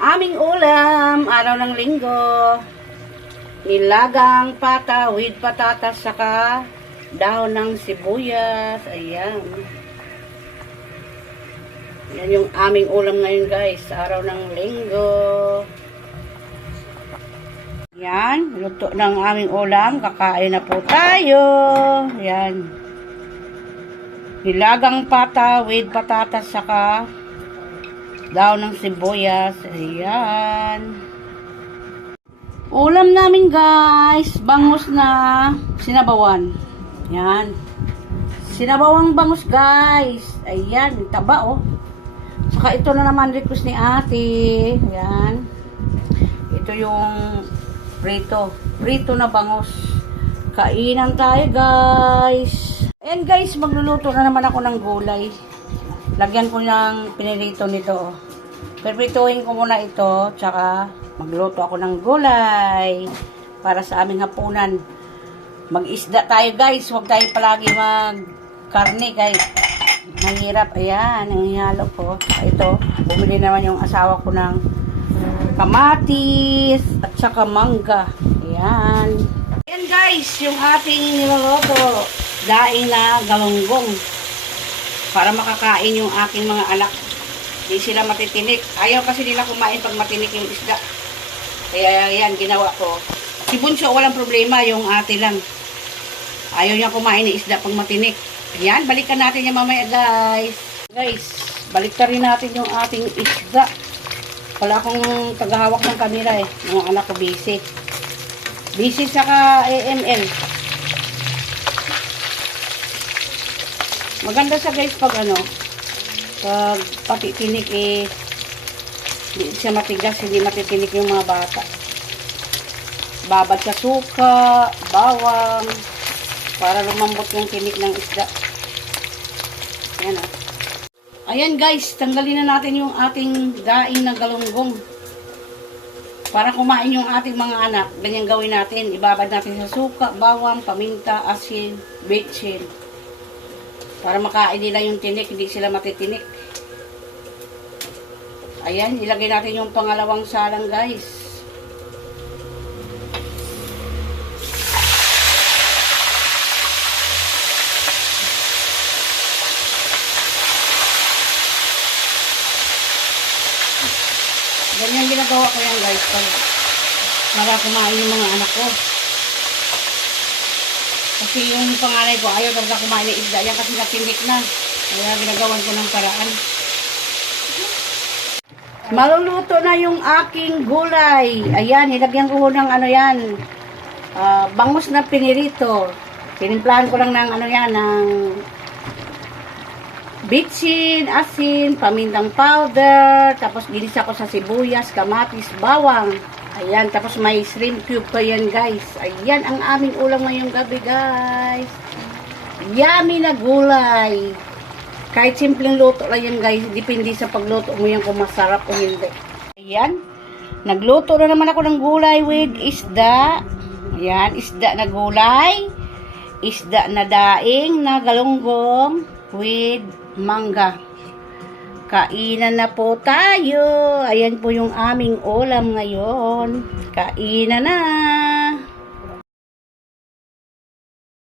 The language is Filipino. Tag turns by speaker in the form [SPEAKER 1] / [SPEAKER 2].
[SPEAKER 1] Aming ulam, araw ng linggo. Nilagang pata with patatas saka dahon ng sibuyas. Ayan. Yan yung aming ulam ngayon guys, araw ng linggo. Yan, luto ng aming ulam. Kakain na po tayo. Yan. Nilagang pata with patatas saka daon ng sibuyas. Ayan. Ulam namin guys, bangus na sinabawan. Yan. Sinabawang bangus guys. Ayan, taba oh. Saka ito na naman request ni ate. Ayan. Ito yung prito. Prito na bangus. Kainan tayo guys. Ayan guys, magluluto na naman ako ng gulay. Lagyan ko ng pinirito nito. oh. Perpituhin ko muna ito, tsaka magluto ako ng gulay para sa aming hapunan. Mag-isda tayo guys, huwag tayo palagi mag-karne kahit mahirap. Ayan, ang ihalo ko. Ito, bumili naman yung asawa ko ng kamatis at saka mangga. Ayan. Ayan guys, yung ating niloloto. Daing na galunggong para makakain yung aking mga anak. Hindi sila matitinik. Ayaw kasi nila kumain pag matinik yung isda. Kaya yan, ginawa ko. Si Bunso, walang problema. Yung ate lang. Ayaw niya kumain ng isda pag matinik. Yan, balikan natin yung mamaya, guys. Guys, balikan rin natin yung ating isda. Wala akong tagahawak ng camera eh. Yung anak ko busy. Busy saka AML. Maganda sa guys pag ano, pag pati tinik eh, hindi siya matigas, hindi matitinik yung mga bata. Babad sa suka, bawang, para lumambot yung tinik ng isda. Ayan o. Ayan guys, tanggalin na natin yung ating daing na galunggong. Para kumain yung ating mga anak, ganyan gawin natin. Ibabad natin sa suka, bawang, paminta, asin, betchin. Para makain nila yung tinik, hindi sila matitinik. Ayan, ilagay natin yung pangalawang salang guys. Ganyan ginagawa ko yan guys pag makakumain yung mga anak ko. Kasi yung pangalay ko, ayaw talaga kumain ng isda. Yan kasi natindik na. Kaya ginagawan ko ng paraan. Maluluto na yung aking gulay. Ayan, nilagyan ko ng ano yan. ah, bangus na pinirito. Tinimplahan ko lang ng ano yan, ng bitsin, asin, pamintang powder, tapos ginisa ko sa sibuyas, kamatis, bawang. Ayan, tapos may shrimp cube pa yan, guys. Ayan ang aming ulam ngayong gabi, guys. Yummy na gulay. Kahit simpleng luto lang yan, guys. Depende sa pagluto mo yan kung masarap o hindi. Ayan. Nagluto na naman ako ng gulay with isda. Ayan, isda na gulay. Isda na daing na galunggong with mangga. Kainan na po tayo. Ayan po yung aming ulam ngayon. Kainan na.